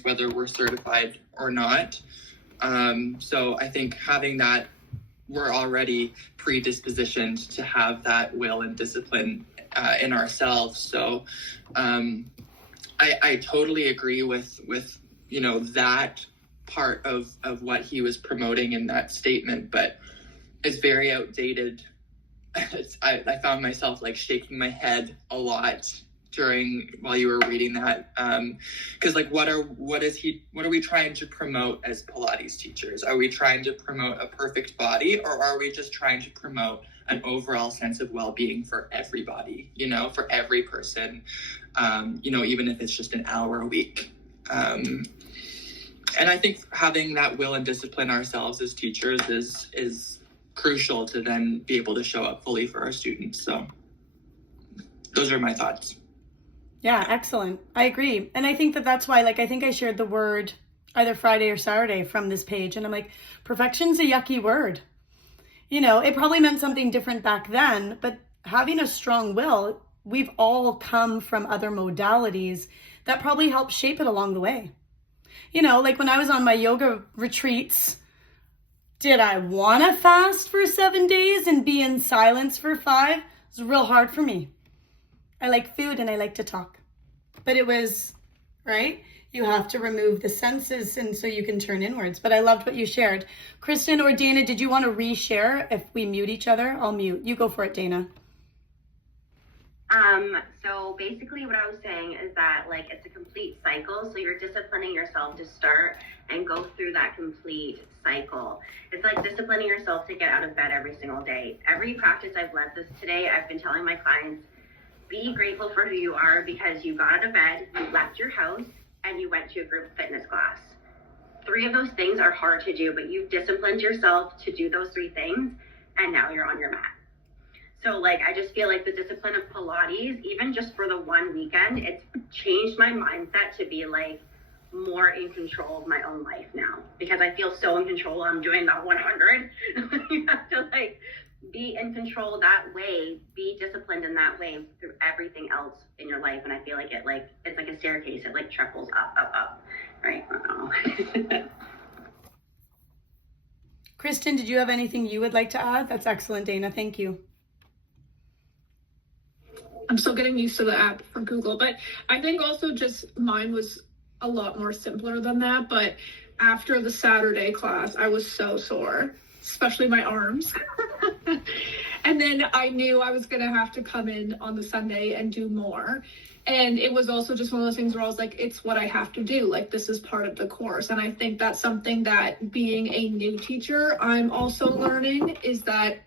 experience, whether we're certified or not. So I think having that, we're already predispositioned to have that will and discipline in ourselves. So I totally agree with that part of what he was promoting in that statement, but it's very outdated. I found myself like shaking my head a lot while you were reading that, because like what are we trying to promote as Pilates teachers? Are we trying to promote a perfect body, or are we just trying to promote an overall sense of well-being for everybody, for every person, even if it's just an hour a week? And I think having that will and discipline ourselves as teachers is crucial to then be able to show up fully for our students. So those are my thoughts. Yeah, excellent. I agree. And I think that's why, I think I shared the word either Friday or Saturday from this page. And I'm like, perfection's a yucky word. It probably meant something different back then, but having a strong will, we've all come from other modalities that probably helped shape it along the way. Like when I was on my yoga retreats, did I want to fast for 7 days and be in silence for 5? It was real hard for me. I like food and I like to talk. But it was, right? You have to remove the senses and so you can turn inwards. But I loved what you shared. Kristen or Dana, did you want to reshare? If we mute each other, I'll mute. You go for it, Dana. So basically what I was saying is that it's a complete cycle. So you're disciplining yourself to start and go through that complete cycle. It's like disciplining yourself to get out of bed every single day. Every practice I've led this today, I've been telling my clients, be grateful for who you are because you got out of bed, you left your house, and you went to a group fitness class. 3 of those things are hard to do, but you've disciplined yourself to do those 3 things, and now you're on your mat. So I just feel like the discipline of Pilates, even just for the one weekend, it's changed my mindset to be more in control of my own life now, because I feel so in control. I'm doing that 100. You have to be in control that way, be disciplined in that way through everything else in your life. And I feel like it's like a staircase. It triples up, right? I don't know. Kristen, did you have anything you would like to add? That's excellent, Dana. Thank you. I'm still getting used to the app from Google, but I think also just mine was a lot more simpler than that. But after the Saturday class, I was so sore, especially my arms. And then I knew I was going to have to come in on the Sunday and do more. And it was also just one of those things where I was like, it's what I have to do. This is part of the course. And I think that's something that being a new teacher, I'm also learning, is that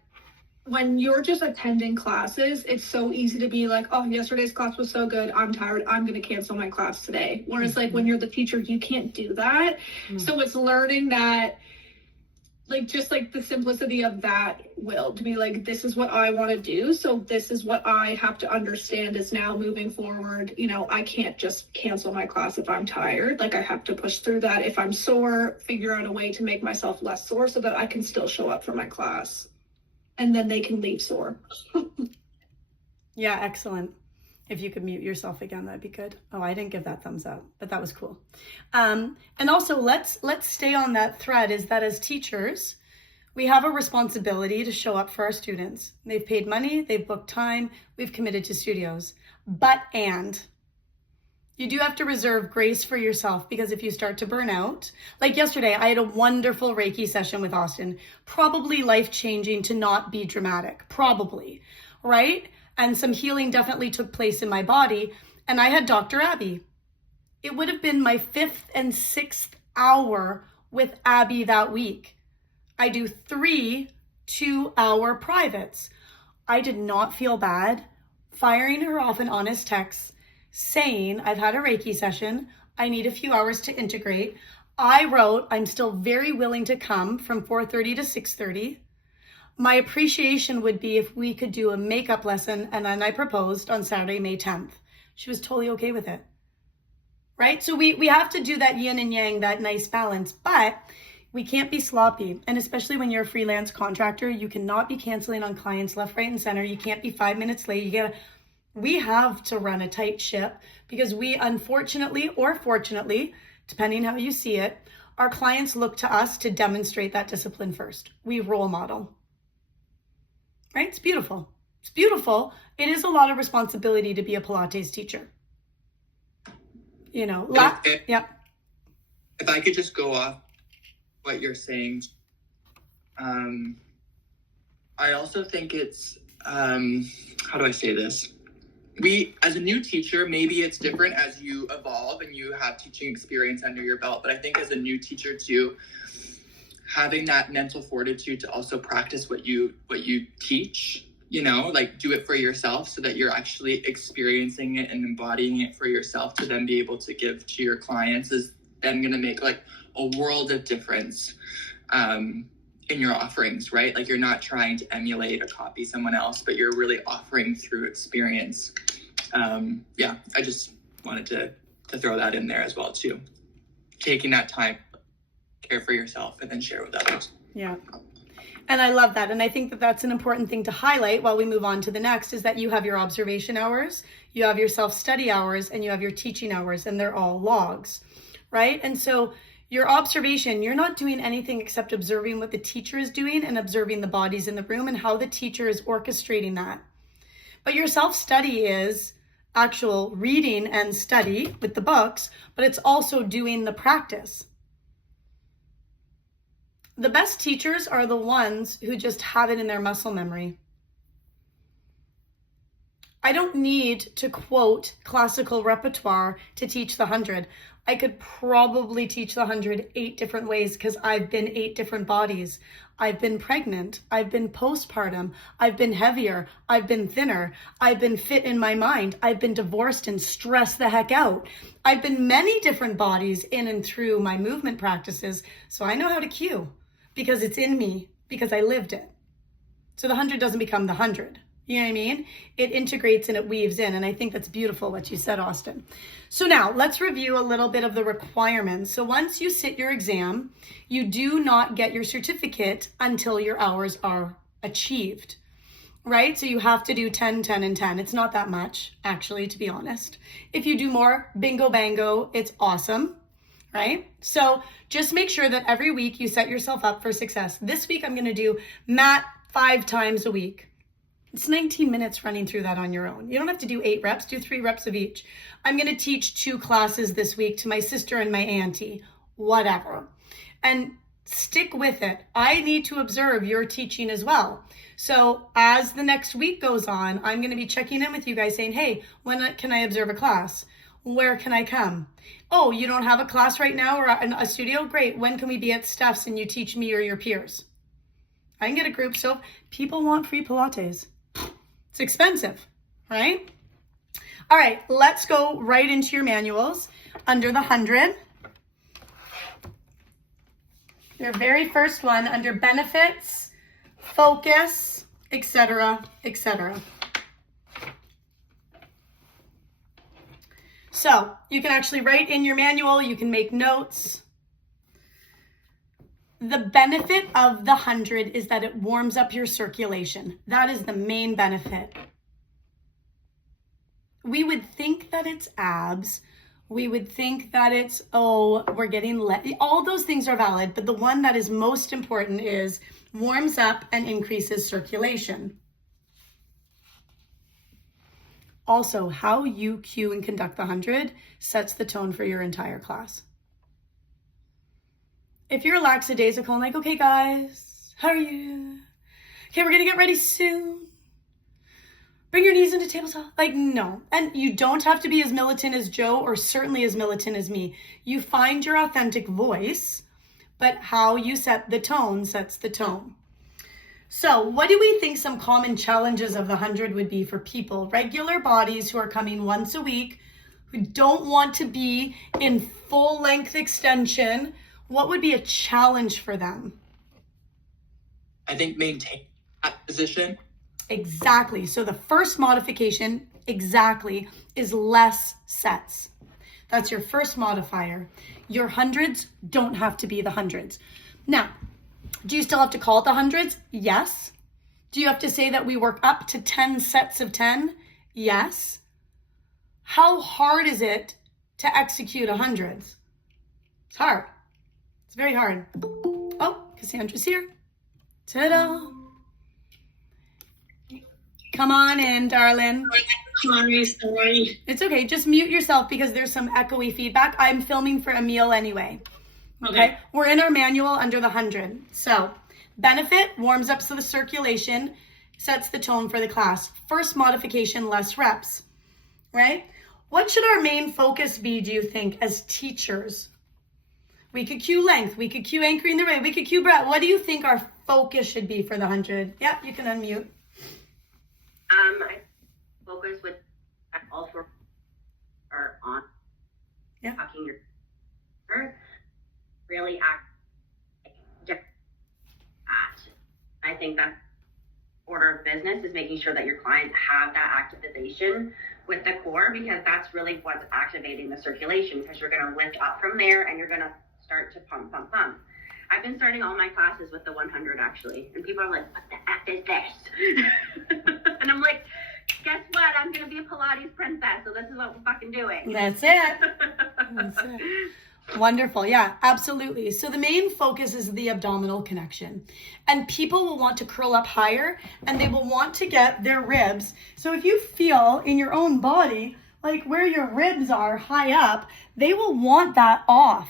when you're just attending classes, it's so easy to be like, oh, yesterday's class was so good, I'm tired, I'm going to cancel my class today. Whereas when you're the teacher, you can't do that. So it's learning that just the simplicity of that will, to be this is what I want to do. So this is what I have to understand is now moving forward. I can't just cancel my class if I'm tired. I have to push through that. If I'm sore, figure out a way to make myself less sore so that I can still show up for my class. And then they can leave sore. Yeah, excellent. If you could mute yourself again, that'd be good. Oh, I didn't give that thumbs up, but that was cool. And also let's stay on that thread, is that as teachers, we have a responsibility to show up for our students. They've paid money, they've booked time, we've committed to studios. And you do have to reserve grace for yourself, because if you start to burn out, like yesterday, I had a wonderful Reiki session with Austin, probably life-changing to not be dramatic, probably, right? And some healing definitely took place in my body. And I had Dr. Abby. It would have been my 5th and 6th hour with Abby that week. I do 3 2-hour privates. I did not feel bad firing her off an honest text saying, I've had a Reiki session, I need a few hours to integrate. I wrote, I'm still very willing to come from 4:30 to 6:30. My appreciation would be if we could do a makeup lesson, and then I proposed on Saturday, May 10th. She was totally okay with it, right? So we have to do that yin and yang, that nice balance, but we can't be sloppy. And especially when you're a freelance contractor, you cannot be canceling on clients left, right, and center. You can't be 5 minutes late. We have to run a tight ship, because we unfortunately or fortunately depending how you see it, our clients look to us to demonstrate that discipline first. We role model, right? It's beautiful. It's beautiful. It is a lot of responsibility to be a Pilates teacher. You know, yeah. If I could just go off what you're saying, I also think it's, how do I say this? We, as a new teacher, maybe it's different as you evolve and you have teaching experience under your belt, but I think as a new teacher too, having that mental fortitude to also practice what you teach, you know, like do it for yourself so that you're actually experiencing it and embodying it for yourself to then be able to give to your clients is then going to make like a world of difference in your offerings, right? Like you're not trying to emulate or copy someone else, but you're really offering through experience. Yeah, I just wanted to throw that in there as well too. Taking that time, care for yourself, and then share with others. Yeah. And I love that. And I think that that's an important thing to highlight while we move on to the next is that you have your observation hours, you have your self-study hours, and you have your teaching hours, and they're all logs, right? And so your observation, you're not doing anything except observing what the teacher is doing and observing the bodies in the room and how the teacher is orchestrating that. But your self-study is actual reading and study with the books, but it's also doing the practice. The best teachers are the ones who just have it in their muscle memory. I don't need to quote classical repertoire to teach the 100. I could probably teach the 100 8 different ways because I've been 8 different bodies. I've been pregnant. I've been postpartum. I've been heavier. I've been thinner. I've been fit in my mind. I've been divorced and stressed the heck out. I've been many different bodies in and through my movement practices. So I know how to cue because it's in me, because I lived it. So the 100 doesn't become the 100. You know what I mean? It integrates and it weaves in. And I think that's beautiful what you said, Austin. So now let's review a little bit of the requirements. So once you sit your exam, you do not get your certificate until your hours are achieved, right? So you have to do 10, 10, and 10. It's not that much, actually, to be honest. If you do more, bingo, bango, it's awesome, right? So just make sure that every week you set yourself up for success. This week, I'm going to do mat 5 times a week. It's 19 minutes running through that on your own. You don't have to do 8 reps, do 3 reps of each. I'm going to teach 2 classes this week to my sister and my auntie, whatever. And stick with it. I need to observe your teaching as well. So as the next week goes on, I'm going to be checking in with you guys saying, hey, when can I observe a class? Where can I come? Oh, you don't have a class right now or a studio? Great. When can we be at Steph's and you teach me or your peers? I can get a group. So people want free Pilates. It's expensive, right? All right, let's go right into your manuals. Under the 100, your very first one under benefits, focus, etc., etc. So you can actually write in your manual, you can make notes. The benefit of the 100 is that it warms up your circulation. That is the main benefit. We would think that it's abs. We would think that it's, oh, we're getting all those things are valid, but the one that is most important is warms up and increases circulation. Also, how you cue and conduct the 100 sets the tone for your entire class. If you're lackadaisical and like, okay, guys, how are you? Okay, we're going to get ready soon. Bring your knees into tabletop. Like, no. And you don't have to be as militant as Joe or certainly as militant as me. You find your authentic voice, but how you set the tone sets the tone. So what do we think some common challenges of the 100 would be for people? Regular bodies who are coming once a week, who don't want to be in full length extension. What would be a challenge for them? I think maintain that position. Exactly. So the first modification, exactly, is less sets. That's your first modifier. Your 100s don't have to be the 100s. Now, do you still have to call it the 100s? Yes. Do you have to say that we work up to 10 sets of 10? Yes. How hard is it to execute 100s? hard. It's very hard. Oh, Cassandra's here. Ta-da. Come on in, darling. Sorry. It's okay. Just mute yourself because there's some echoey feedback. I'm filming for Emil anyway. Okay. We're in our manual under the 100. So, benefit warms up the circulation, sets the tone for the class. First modification, less reps. Right? What should our main focus be, do you think, as teachers? We could cue length. We could cue anchoring the rate. We could cue breath. What do you think our focus should be for the 100? Yeah, you can unmute. I focus with all four are on talking your really act at. I think that order of business is making sure that your clients have that activation with the core, because that's really what's activating the circulation, because you're going to lift up from there and you're going to start to pump. I've been starting all my classes with the 100 actually, and people are like, what the F is this? And I'm like, guess what? I'm going to be a Pilates princess, so this is what we're fucking doing. That's it. That's it. Wonderful. Yeah, absolutely. So the main focus is the abdominal connection, and people will want to curl up higher and they will want to get their ribs. So if you feel in your own body, like where your ribs are high up, they will want that off.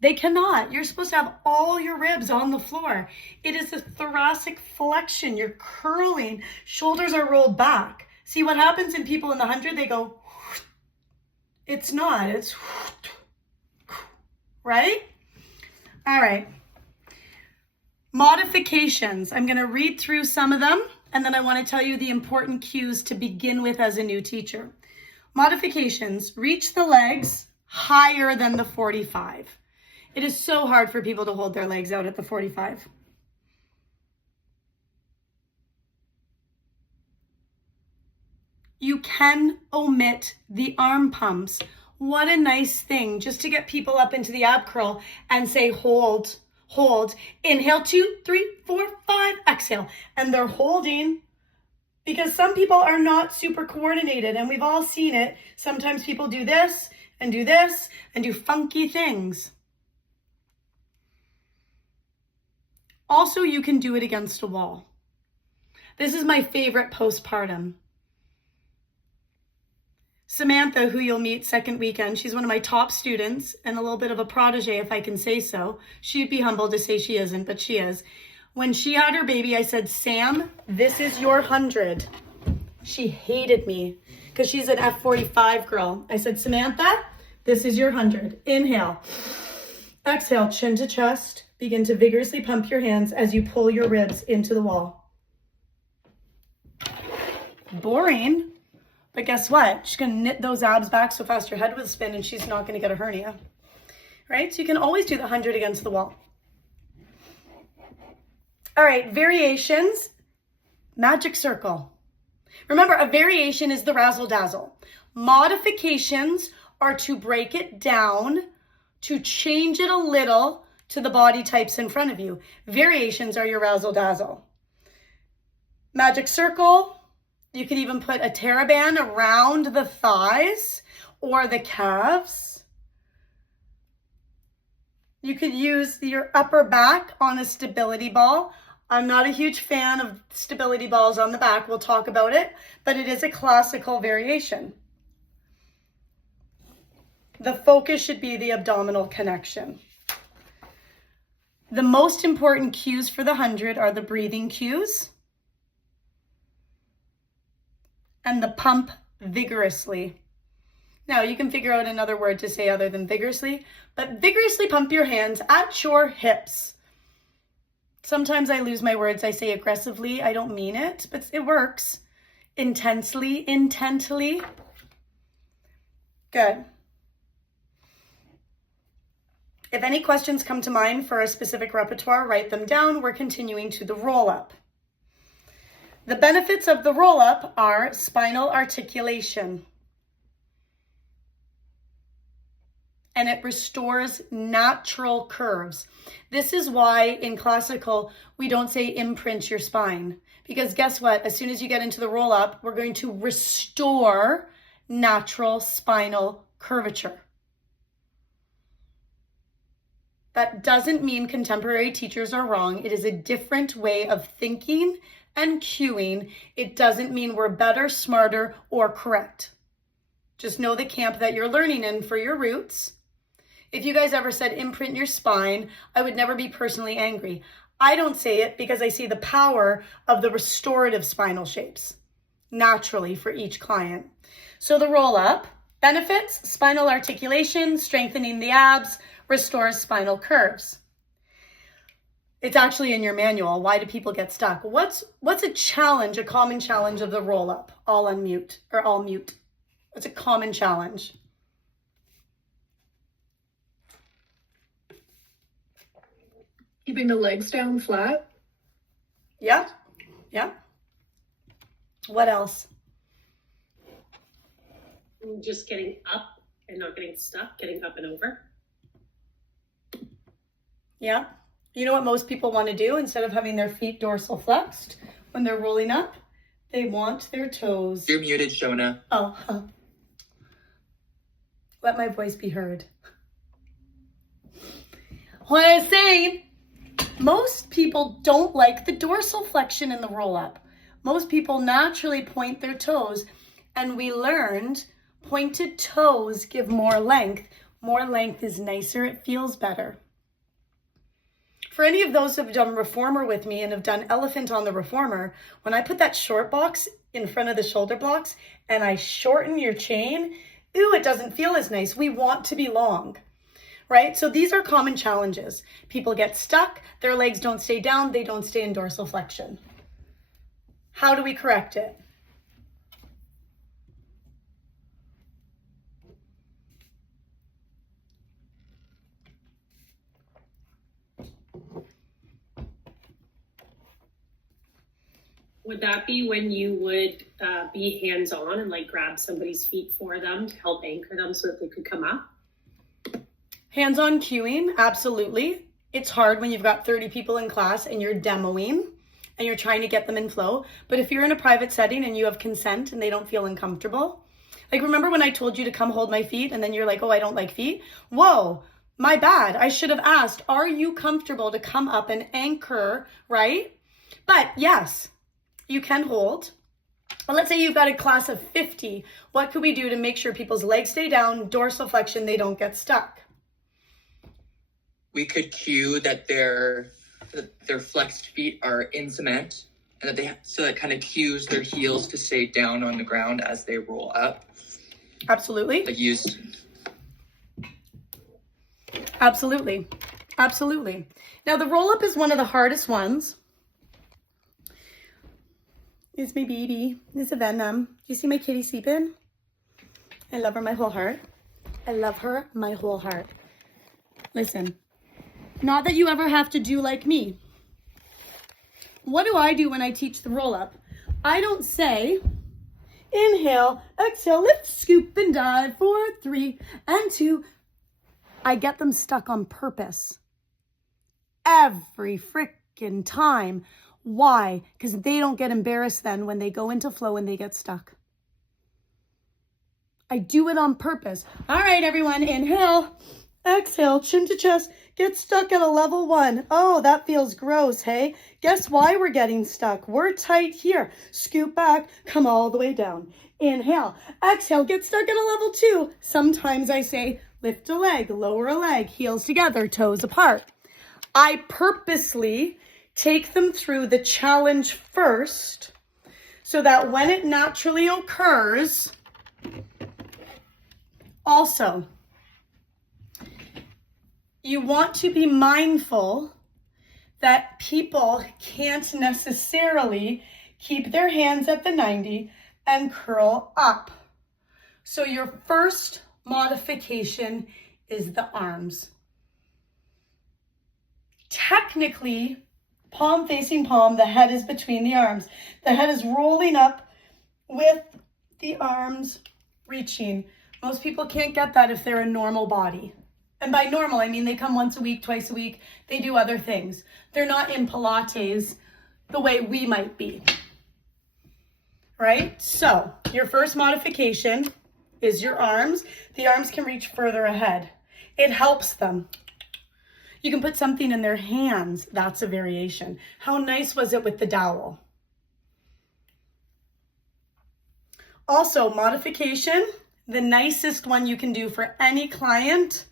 They cannot. You're supposed to have all your ribs on the floor. It is a thoracic flexion. You're curling. Shoulders are rolled back. See what happens in people in the 100? They go, it's not. It's right? All right. Modifications. I'm going to read through some of them, and then I want to tell you the important cues to begin with as a new teacher. Modifications. Reach the legs higher than the 45. It is so hard for people to hold their legs out at the 45. You can omit the arm pumps. What a nice thing, just to get people up into the ab curl and say, hold, hold. Inhale, 2, 3, 4, 5, exhale. And they're holding, because some people are not super coordinated, and we've all seen it. Sometimes people do this and do funky things. Also, you can do it against a wall. This is my favorite postpartum. Samantha, who you'll meet second weekend, she's one of my top students and a little bit of a protege, if I can say so. She'd be humble to say she isn't, but she is. When she had her baby, I said, Sam, this is your 100. She hated me because she's an F45 girl. I said, Samantha, this is your 100. Inhale. Exhale, chin to chest. Begin to vigorously pump your hands as you pull your ribs into the wall. Boring, but guess what? She's going to knit those abs back so fast her head will spin, and she's not going to get a hernia. Right? So you can always do the 100 against the wall. All right, variations. Magic circle. Remember, a variation is the razzle dazzle. Modifications are to break it down, to change it a little to the body types in front of you. Variations are your razzle dazzle. Magic circle, you could even put a TheraBand around the thighs or the calves. You could use your upper back on a stability ball. I'm not a huge fan of stability balls on the back. We'll talk about it, but it is a classical variation. The focus should be the abdominal connection. The most important cues for the 100 are the breathing cues and the pump vigorously. Now, you can figure out another word to say other than vigorously, but vigorously pump your hands at your hips. Sometimes I lose my words. I say aggressively. I don't mean it, but it works. Intensely, intently. Good. If any questions come to mind for a specific repertoire, write them down. We're continuing to the roll-up. The benefits of the roll-up are spinal articulation. And it restores natural curves. This is why in classical, we don't say imprint your spine. Because guess what? As soon as you get into the roll-up, we're going to restore natural spinal curvature. That doesn't mean contemporary teachers are wrong. It is a different way of thinking and cueing. It doesn't mean we're better, smarter, or correct. Just know the camp that you're learning in for your roots. If you guys ever said imprint your spine, I would never be personally angry. I don't say it because I see the power of the restorative spinal shapes naturally for each client. So the roll up, benefits, spinal articulation, strengthening the abs, restores spinal curves. It's actually in your manual. Why do people get stuck? What's a challenge, a common challenge of the roll up? All unmute or all mute. What's a common challenge? Keeping the legs down flat. Yeah. Yeah. What else? Just getting up and not getting stuck, getting up and over. Yeah. You know what most people want to do instead of having their feet dorsal flexed when they're rolling up? They want their toes. You're muted, Shona. Oh, let my voice be heard. What I was saying, most people don't like the dorsal flexion in the roll up. Most people naturally point their toes, and we learned pointed toes give more length. More length is nicer, it feels better. For any of those who have done reformer with me and have done elephant on the reformer, when I put that short box in front of the shoulder blocks and I shorten your chain, ooh, it doesn't feel as nice. We want to be long, right? So these are common challenges. People get stuck, their legs don't stay down, they don't stay in dorsal flexion. How do we correct it? Would that be when you would be hands-on and like grab somebody's feet for them to help anchor them so that they could come up? Hands-on cueing, absolutely. It's hard when you've got 30 people in class and you're demoing and you're trying to get them in flow. But if you're in a private setting and you have consent and they don't feel uncomfortable, like remember when I told you to come hold my feet and then you're like, oh, I don't like feet? Whoa, my bad. I should have asked, are you comfortable to come up and anchor, right? But yes, you can hold. But let's say you've got a class of 50. What could we do to make sure people's legs stay down, dorsal flexion, they don't get stuck? We could cue that their flexed feet are in cement, and that so that kind of cues their heels to stay down on the ground as they roll up. Absolutely. Like use. Absolutely. Absolutely. Now the roll up is one of the hardest ones. It's my baby. It's a Venom. Do you see my kitty sleeping? I love her my whole heart. I love her my whole heart. Listen, not that you ever have to do like me. What do I do when I teach the roll up? I don't say, inhale, exhale, lift, scoop, and dive, 4, 3, and 2. I get them stuck on purpose. Every freaking time. Why? Because they don't get embarrassed then when they go into flow and they get stuck. I do it on purpose. All right, everyone, inhale, exhale, chin to chest, get stuck at a level 1. Oh, that feels gross, hey? Guess why we're getting stuck? We're tight here. Scoop back, come all the way down. Inhale, exhale, get stuck at a level 2. Sometimes I say, lift a leg, lower a leg, heels together, toes apart. I purposely take them through the challenge first so that when it naturally occurs, also, you want to be mindful that people can't necessarily keep their hands at the 90 and curl up. So your first modification is the arms. Technically, palm facing palm, the head is between the arms. The head is rolling up with the arms reaching. Most people can't get that if they're a normal body. And by normal, I mean they come once a week, twice a week. They do other things. They're not in Pilates the way we might be. Right? So your first modification is your arms. The arms can reach further ahead. It helps them. You can put something in their hands. That's a variation. How nice was it with the dowel? Also, modification, the nicest one you can do for any client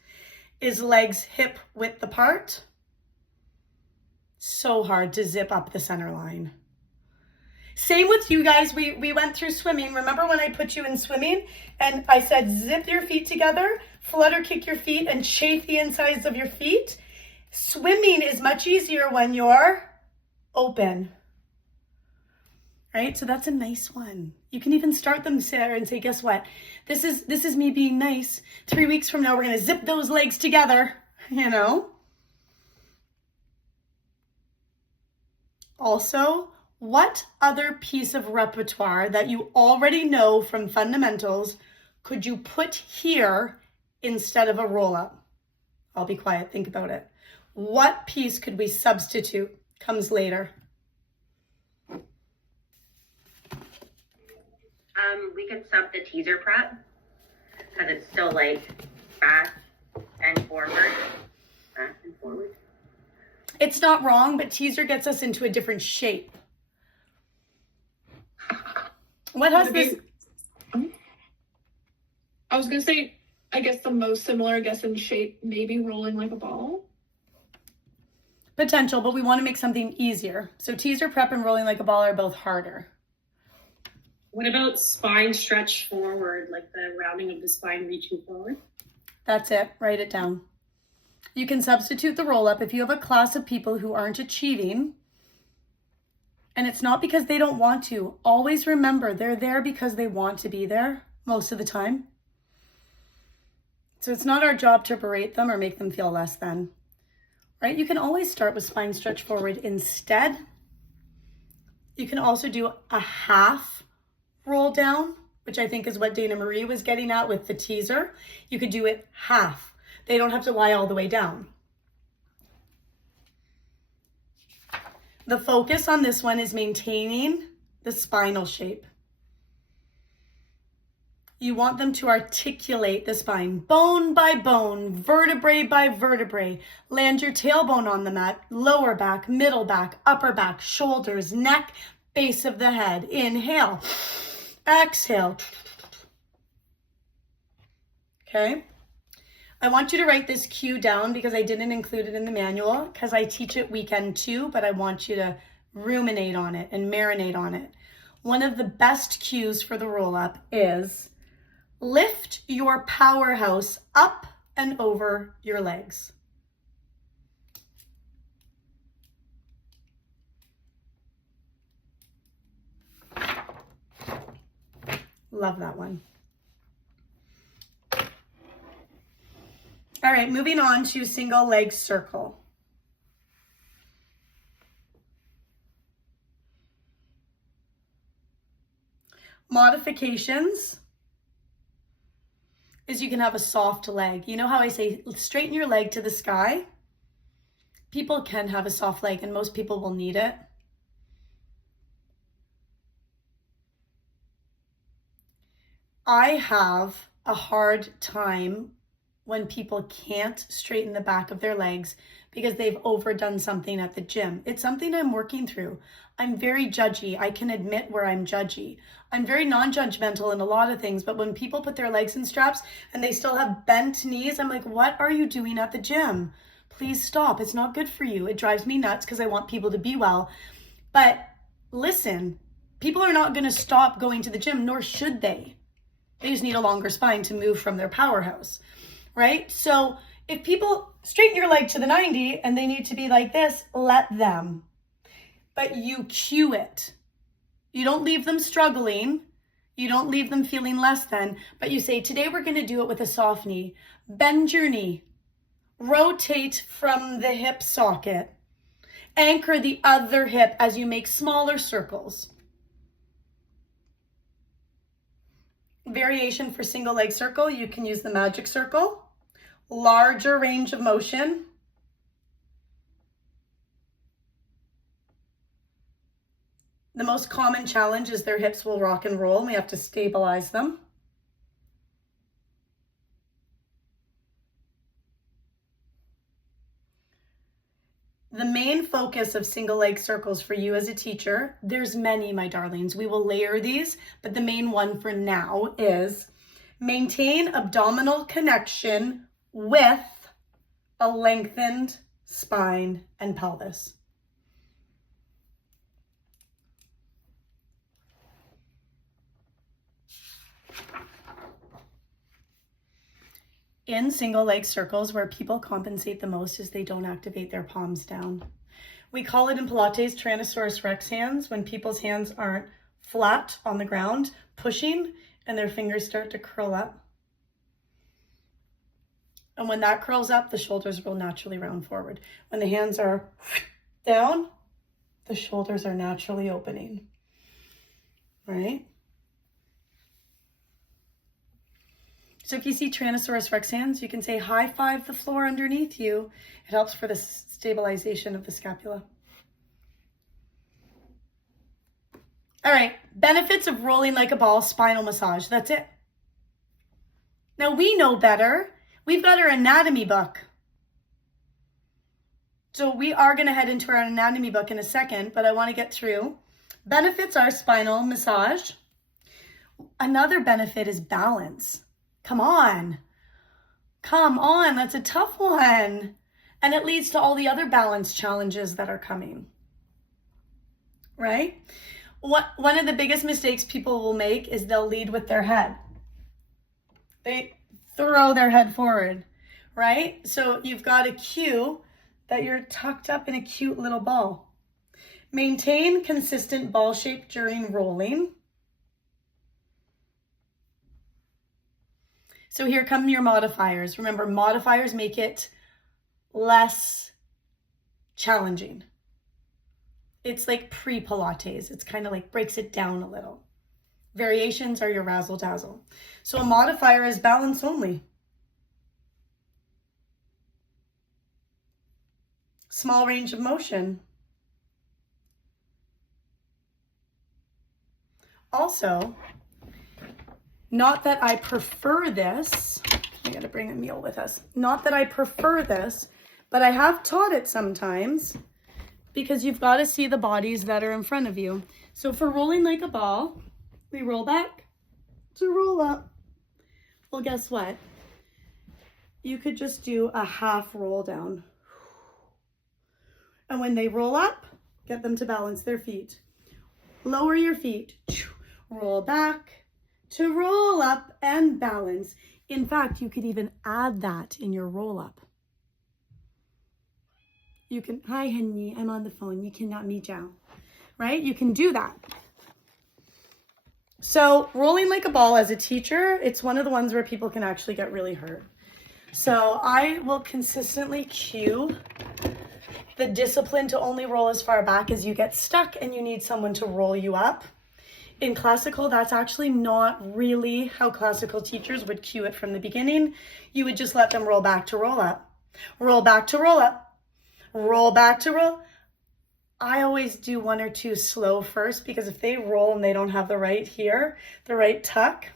is legs hip width apart. So hard to zip up the center line. Same with you guys. We went through swimming. Remember when I put you in swimming and I said zip your feet together, flutter kick your feet, and chafe the insides of your feet? Swimming is much easier when you're open. Right? So that's a nice one. You can even start them there and say, guess what? This is me being nice. 3 weeks from now, we're going to zip those legs together, you know? Also, what other piece of repertoire that you already know from fundamentals could you put here instead of a roll-up? I'll be quiet. Think about it. What piece could we substitute? Comes later. We could sub the teaser prep because it's still like back and forward. Back and forward. It's not wrong, but teaser gets us into a different shape. What has this? I was gonna say, I guess the most similar, I guess, in shape, maybe rolling like a ball. Potential, but we want to make something easier. So teaser prep and rolling like a ball are both harder. What about spine stretch forward, like the rounding of the spine reaching forward? That's it. Write it down. You can substitute the roll up if you have a class of people who aren't achieving. And it's not because they don't want to. Always remember, they're there because they want to be there most of the time. So it's not our job to berate them or make them feel less than. Right? You can always start with spine stretch forward instead. You can also do a half roll down, which I think is what Dana Marie was getting at with the teaser. You could do it half. They don't have to lie all the way down. The focus on this one is maintaining the spinal shape. You want them to articulate the spine, bone by bone, vertebrae by vertebrae. Land your tailbone on the mat, lower back, middle back, upper back, shoulders, neck, base of the head. Inhale, exhale. Okay. I want you to write this cue down because I didn't include it in the manual because I teach it weekend 2, but I want you to ruminate on it and marinate on it. One of the best cues for the roll-up is lift your powerhouse up and over your legs. Love that one. All right, moving on to single leg circle. Modifications is you can have a soft leg. You know how I say straighten your leg to the sky? People can have a soft leg and most people will need it. I have a hard time when people can't straighten the back of their legs because they've overdone something at the gym. It's something I'm working through. I'm very judgy. I can admit where I'm judgy. I'm very non-judgmental in a lot of things, but when people put their legs in straps and they still have bent knees, I'm like, what are you doing at the gym? Please stop. It's not good for you. It drives me nuts because I want people to be well. But listen, people are not going to stop going to the gym, nor should they. They just need a longer spine to move from their powerhouse. Right? So if people straighten your leg to the 90 and they need to be like this, let them. But you cue it. You don't leave them struggling. You don't leave them feeling less than, but you say, today we're going to do it with a soft knee. Bend your knee. Rotate from the hip socket. Anchor the other hip as you make smaller circles. Variation for single leg circle, you can use the magic circle. Larger range of motion. The most common challenge is their hips will rock and roll and we have to stabilize them. the main focus of single leg circles for you as a teacher, there's many, my darlings. We will layer these, but the main one for now is maintain abdominal connection with a lengthened spine and pelvis. In single leg circles, where people compensate the most is they don't activate their palms down. We call it in Pilates Tyrannosaurus Rex hands, when people's hands aren't flat on the ground, pushing, and their fingers start to curl up. And when that curls up, the shoulders will naturally round forward. When the hands are down, the shoulders are naturally opening, right? So if you see Tyrannosaurus Rex hands, you can say high five the floor underneath you. It helps for the stabilization of the scapula. All right, benefits of rolling like a ball, spinal massage. That's it. Now we know better. We've got our anatomy book. So we are going to head into our anatomy book in a second, but I want to get through. Benefits are spinal massage. Another benefit is balance. Come on, that's a tough one. And it leads to all the other balance challenges that are coming, right? One of the biggest mistakes people will make is they'll lead with their head. They throw their head forward, right? So you've got a cue that you're tucked up in a cute little ball. Maintain consistent ball shape during rolling. So here come your modifiers. Remember, modifiers make it less challenging. It's like pre-Pilates. It's kind of like breaks it down a little. Variations are your razzle dazzle. So a modifier is balance only. Small range of motion. Also, not that I prefer this, I gotta bring Emil with us. Not that I prefer this, but I have taught it sometimes because you've got to see the bodies that are in front of you. So for rolling like a ball, we roll back to roll up. Well, guess what? You could just do a half roll down. And when they roll up, get them to balance their feet. Lower your feet, roll back, to roll up and balance. In fact, you could even add that in your roll up. You can, hi honey, I'm on the phone. You cannot meet Joe, right? You can do that. So rolling like a ball as a teacher, it's one of the ones where people can actually get really hurt. So I will consistently cue the discipline to only roll as far back as you get stuck and you need someone to roll you up. In classical, that's actually not really how classical teachers would cue it from the beginning. You would just let them roll back to roll up, roll back to roll up, roll back to roll. I always do one or two slow first, because if they roll and they don't have the right here, the right tuck,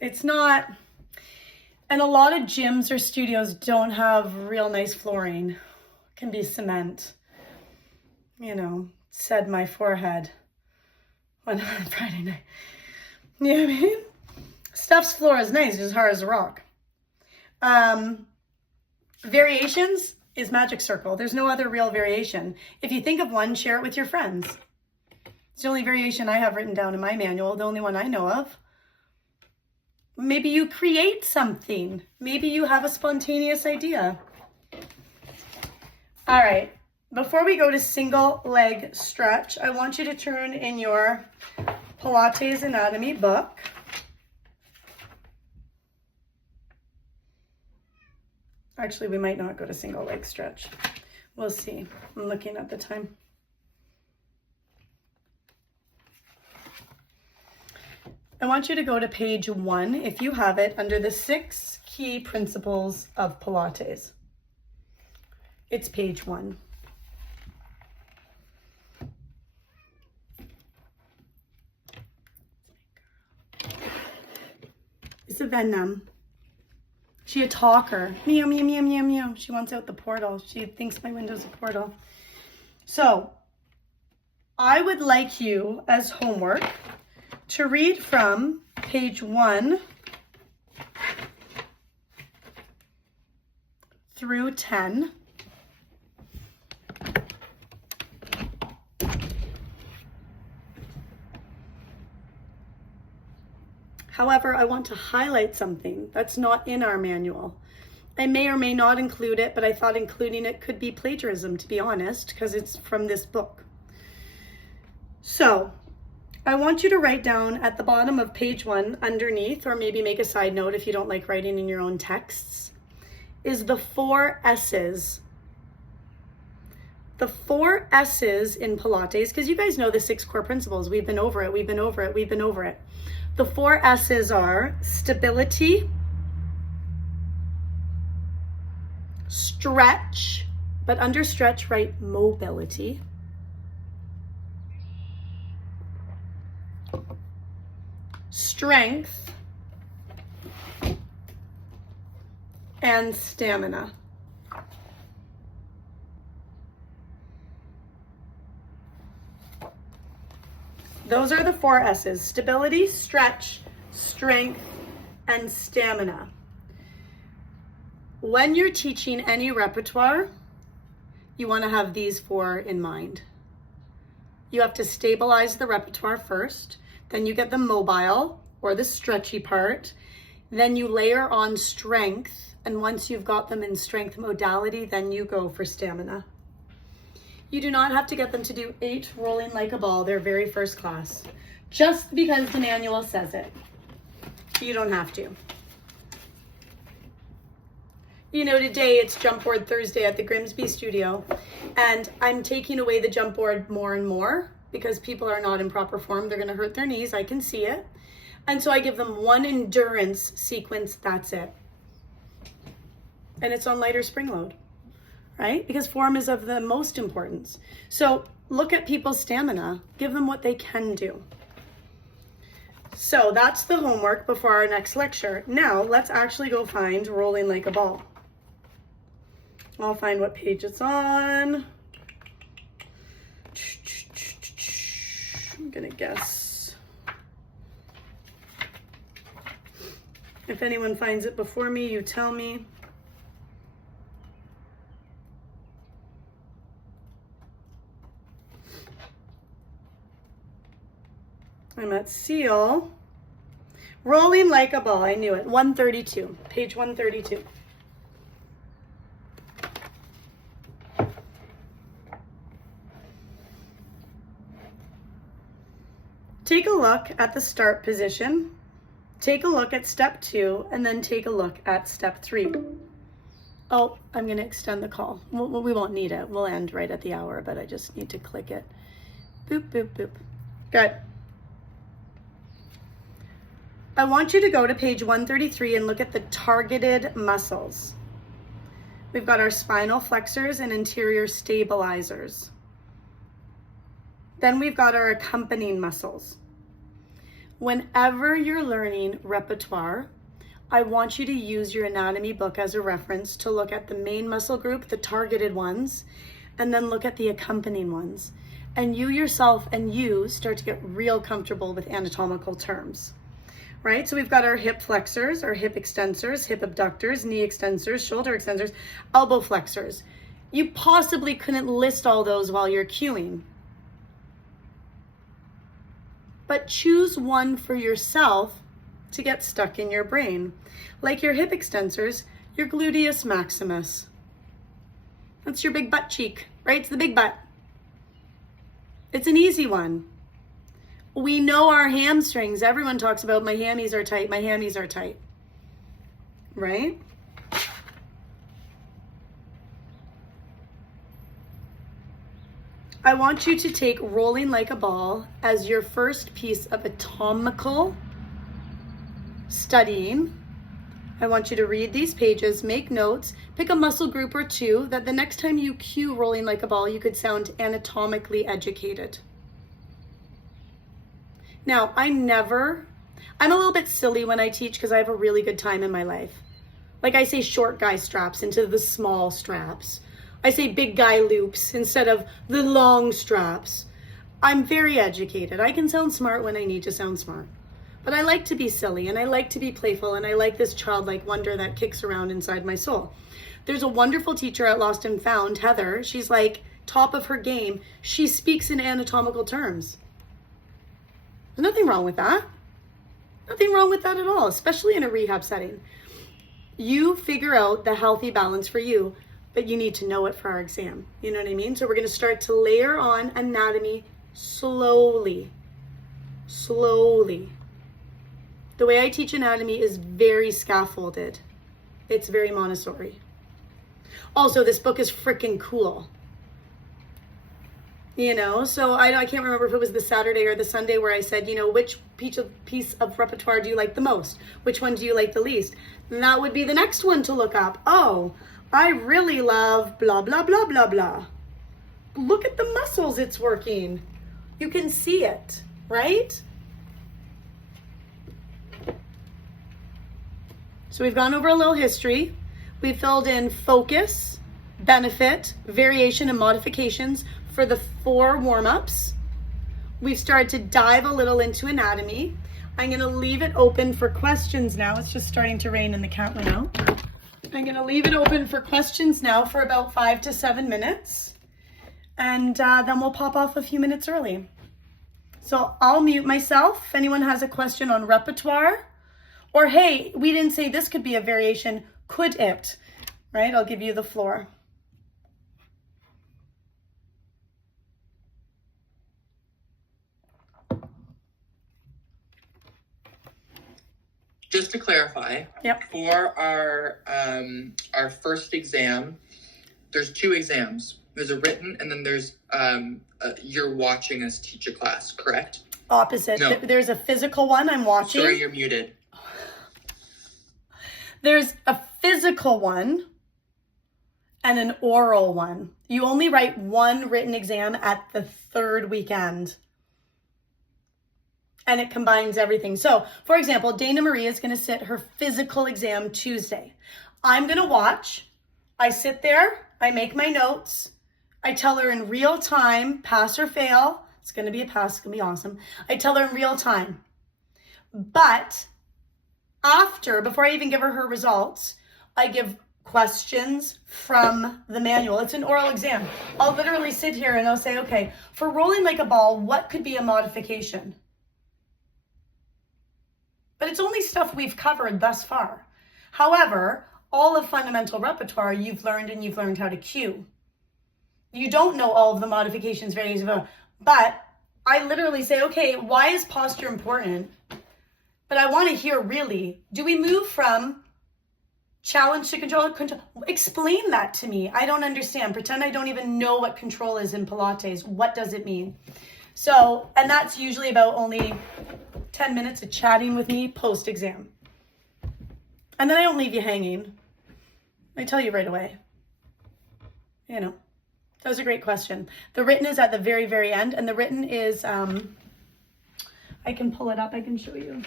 it's not. And a lot of gyms or studios don't have real nice flooring. It can be cement. You know, said my forehead on Friday night. You know what I mean? Stuff's floor is nice, as hard as a rock. Variations is magic circle. There's no other real variation. If you think of one, share it with your friends. It's the only variation I have written down in my manual, the only one I know of. Maybe you create something. Maybe you have a spontaneous idea. All right. Before we go to single leg stretch, I want you to turn in your Pilates anatomy book. Actually, we might not go to single leg stretch. We'll see. I'm looking at the time. I want you to go to page 1, if you have it, under the 6 key principles of Pilates. It's page 1. It's a Venom. She a talker. Meow, meow, meow, meow, meow. She wants out the portal. She thinks my window's a portal. So I would like you as homework to read from page 1 through 10. However, I want to highlight something that's not in our manual. I may or may not include it, but I thought including it could be plagiarism, to be honest, because it's from this book. So I want you to write down at the bottom of page 1 underneath, or maybe make a side note if you don't like writing in your own texts, is the 4 S's. The 4 S's in Pilates, because you guys know the 6 core principles. We've been over it, we've been over it, we've been over it. The 4 S's are stability, stretch, but under stretch, write mobility, strength, and stamina. Those are the 4 S's: stability, stretch, strength, and stamina. When you're teaching any repertoire, you want to have these 4 in mind. You have to stabilize the repertoire first, then you get the mobile or the stretchy part, then you layer on strength, and once you've got them in strength modality, then you go for stamina. You do not have to get them to do 8 rolling like a ball their very first class, just because the manual says it. You don't have to. You know, today it's Jump Board Thursday at the Grimsby studio, and I'm taking away the jump board more and more because people are not in proper form. They're going to hurt their knees. I can see it. And so I give them 1 endurance sequence. That's it. And it's on lighter spring load, right? Because form is of the most importance. So look at people's stamina. Give them what they can do. So that's the homework before our next lecture. Now let's actually go find rolling like a ball. I'll find what page it's on. I'm gonna guess. If anyone finds it before me, you tell me. I'm at seal. Rolling like a ball, I knew it. 132, page 132. Take a look at the start position, take a look at step 2, and then take a look at step 3. Oh, I'm going to extend the call. We won't need it. We'll end right at the hour, but I just need to click it. Boop, boop, boop. Good. I want you to go to page 133 and look at the targeted muscles. We've got our spinal flexors and anterior stabilizers. Then we've got our accompanying muscles. Whenever you're learning repertoire, I want you to use your anatomy book as a reference to look at the main muscle group, the targeted ones, and then look at the accompanying ones. And you yourself and you start to get real comfortable with anatomical terms, right? So we've got our hip flexors, our hip extensors, hip abductors, knee extensors, shoulder extensors, elbow flexors. You possibly couldn't list all those while you're cueing. But choose one for yourself to get stuck in your brain. Like your hip extensors, your gluteus maximus. That's your big butt cheek, right? It's the big butt. It's an easy one. We know our hamstrings. Everyone talks about my hammies are tight, my hammies are tight, right? I want you to take rolling like a ball as your first piece of anatomical studying. I want you to read these pages, make notes, pick a muscle group or 2 that the next time you cue rolling like a ball, you could sound anatomically educated. Now, I'm a little bit silly when I teach because I have a really good time in my life. Like I say short guy straps into the small straps. I say big guy loops instead of the long straps. I'm very educated. I can sound smart when I need to sound smart. But I like to be silly, and I like to be playful, and I like this childlike wonder that kicks around inside my soul. There's a wonderful teacher at Lost and Found, Heather. She's like top of her game. She speaks in anatomical terms. There's nothing wrong with that. Nothing wrong with that at all, especially in a rehab setting. You figure out the healthy balance for you, but you need to know it for our exam. You know what I mean? So we're going to start to layer on anatomy slowly. Slowly. The way I teach anatomy is very scaffolded. It's very Montessori. Also, this book is freaking cool. You know, so I can't remember if it was the Saturday or the Sunday where I said, you know, which piece of repertoire do you like the most? Which one do you like the least? And that would be the next one to look up. Oh, I really love blah, blah, blah, blah, blah. Look at the muscles it's working. You can see it, right? So we've gone over a little history. We've filled in focus, benefit, variation, and modifications for the 4 warm-ups. We've started to dive a little into anatomy. I'm going to leave it open for questions now. It's just starting to rain and the cat went out. I'm going to leave it open for questions now for about 5 to 7 minutes. And then we'll pop off a few minutes early. So I'll mute myself. If anyone has a question on repertoire, or hey, we didn't say this could be a variation, could it? Right? I'll give you the floor. Just to clarify, Yep. for our first exam, there's 2 exams. There's a written, and then there's you're watching us teach a class, correct? Opposite. No. There's a physical one I'm watching. Sorry, you're muted. There's a physical one and an oral one. You only write 1 written exam at the 3rd weekend. And it combines everything. So, for example, Dana Marie is going to sit her physical exam Tuesday. I'm going to watch. I sit there. I make my notes. I tell her in real time, pass or fail. It's going to be a pass. It's going to be awesome. I tell her in real time. But before I even give her her results, I give questions from the manual. It's an oral exam. I'll literally sit here and I'll say, okay, for rolling like a ball, what could be a modification? But it's only stuff we've covered thus far. However, all of fundamental repertoire you've learned, and you've learned how to cue. You don't know all of the modifications, variations, but I literally say, okay, why is posture important? But I want to hear really, do we move from challenge to control? Explain that to me. I don't understand. Pretend I don't even know what control is in Pilates. What does it mean? So, and that's usually about only 10 minutes of chatting with me post-exam. And then I don't leave you hanging. I tell you right away. You know, that was a great question. The written is at the very, very end. And the written is, I can pull it up. I can show you.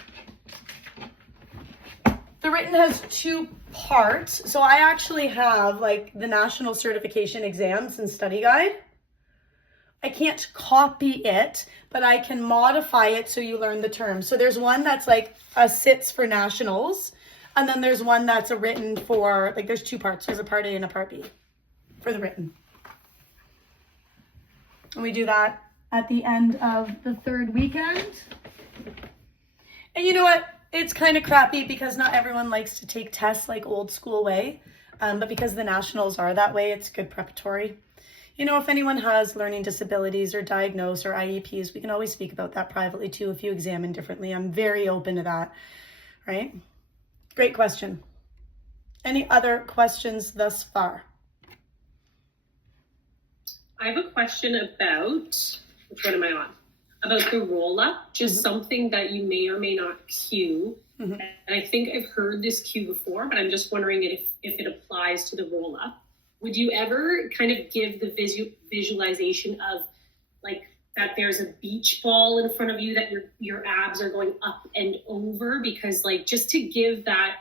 The written has 2 parts. So I actually have like the national certification exams and study guide. I can't copy it, but I can modify it so you learn the terms. So there's one that's like a SITS for nationals, and then there's one that's a written for, like there's 2 parts. There's a part A and a part B for the written. And we do that at the end of the 3rd weekend. And you know what? It's kind of crappy because not everyone likes to take tests like old school way, but because the nationals are that way, it's good preparatory. You know, if anyone has learning disabilities or diagnosed or IEPs, we can always speak about that privately too if you examine differently. I'm very open to that, right? Great question. Any other questions thus far? I have a question about, which one am I on? About the roll-up, just something that you may or may not cue. Mm-hmm. And I think I've heard this cue before, but I'm just wondering if it applies to the roll-up. Would you ever kind of give the visualization of like that there's a beach ball in front of you, that your abs are going up and over? Because like just to give that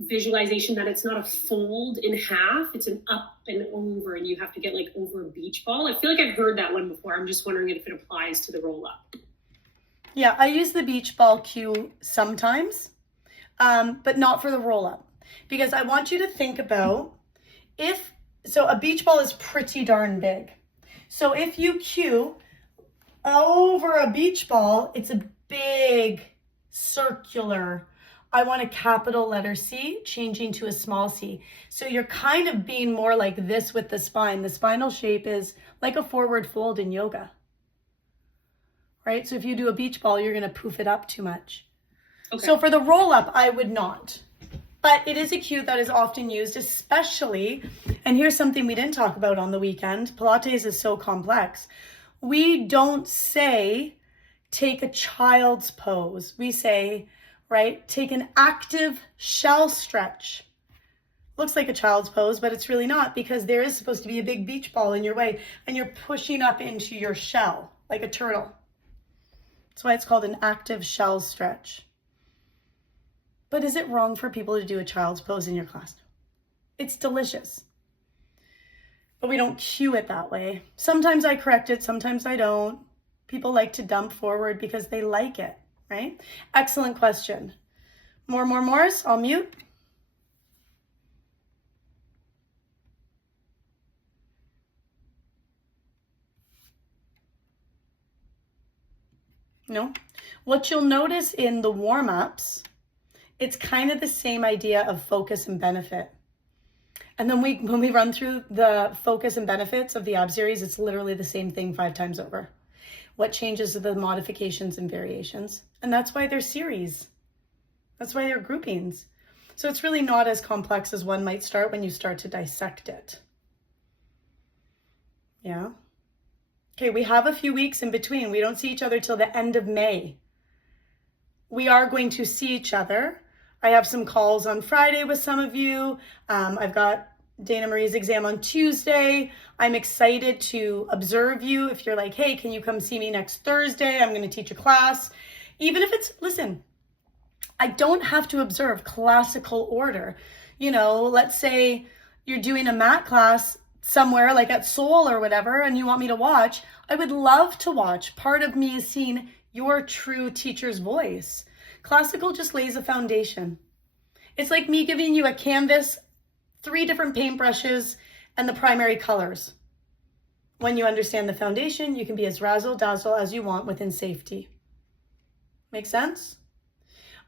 visualization that it's not a fold in half, it's an up and over, and you have to get like over a beach ball. I feel like I've heard that one before. I'm just wondering if it applies to the roll up. Yeah, I use the beach ball cue sometimes, but not for the roll up, because I want you to think about so a beach ball is pretty darn big. So if you cue over a beach ball, it's a big circular. I want a capital letter C changing to a small c. So you're kind of being more like this with the spine. The spinal shape is like a forward fold in yoga, right? So if you do a beach ball, you're going to poof it up too much. Okay. So for the roll up, I would not. But it is a cue that is often used, especially, and here's something we didn't talk about on the weekend. Pilates is so complex. We don't say, take a child's pose. We say, right, take an active shell stretch. Looks like a child's pose, but it's really not, because there is supposed to be a big beach ball in your way and you're pushing up into your shell like a turtle. That's why it's called an active shell stretch. But is it wrong for people to do a child's pose in your class? It's delicious. But we don't cue it that way. Sometimes I correct it, sometimes I don't. People like to dump forward because they like it, right? Excellent question. More. I'll mute. No? What you'll notice in the warm-ups, it's kind of the same idea of focus and benefit. And then when we run through the focus and benefits of the ab series, it's literally the same thing 5 times over. What changes are the modifications and variations. And that's why they're series. That's why they're groupings. So it's really not as complex as one might start when you start to dissect it. Yeah. Okay, we have a few weeks in between. We don't see each other till the end of May. We are going to see each other. I have some calls on Friday with some of you. I've got Dana Marie's exam on Tuesday. I'm excited to observe you. If you're like, hey, can you come see me next Thursday? I'm going to teach a class. Even if it's, listen, I don't have to observe classical order. You know, let's say you're doing a mat class somewhere like at Seoul or whatever, and you want me to watch. I would love to watch. Part of me is seeing your true teacher's voice. Classical just lays a foundation. It's like me giving you a canvas, 3 different paintbrushes, and the primary colors. When you understand the foundation, you can be as razzle-dazzle as you want within safety. Make sense?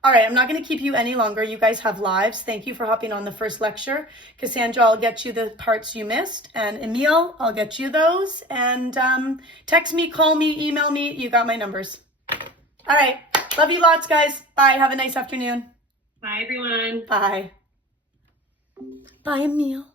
All right, I'm not going to keep you any longer. You guys have lives. Thank you for hopping on the first lecture. Cassandra, I'll get you the parts you missed. And Emil, I'll get you those. And text me, call me, email me. You got my numbers. All right. Love you lots, guys. Bye. Have a nice afternoon. Bye, everyone. Bye. Bye, Emil.